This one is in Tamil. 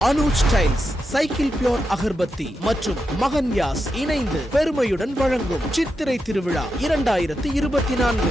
Anuj styles cycle pure agarbatti மற்றும் மகன் யாஸ் இணைந்து பெருமையுடன் வழங்கும் சித்திரை திருவிழா இரண்டாயிரத்தி இருபத்தி நான்கு.